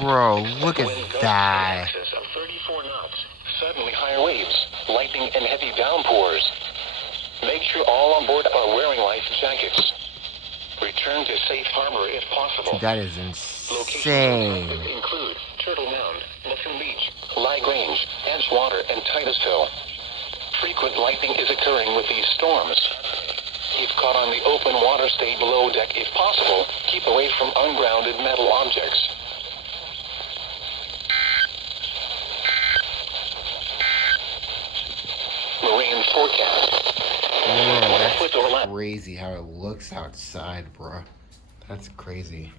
Bro, look at that. Excess of 34 knots. Suddenly higher waves, lightning, and heavy downpours. Make sure all on board are wearing life jackets. Return to safe harbor if possible. Dude, that is Locations insane. include Turtle Mound, Bethune Beach, Lagrange, Edgewater, and Titusville. Frequent lightning is occurring with these storms. If caught on the open water, stay below deck if possible. Keep away from ungrounded metal objects. Marine forecast. Bro, that's crazy how it looks outside, bro. That's crazy.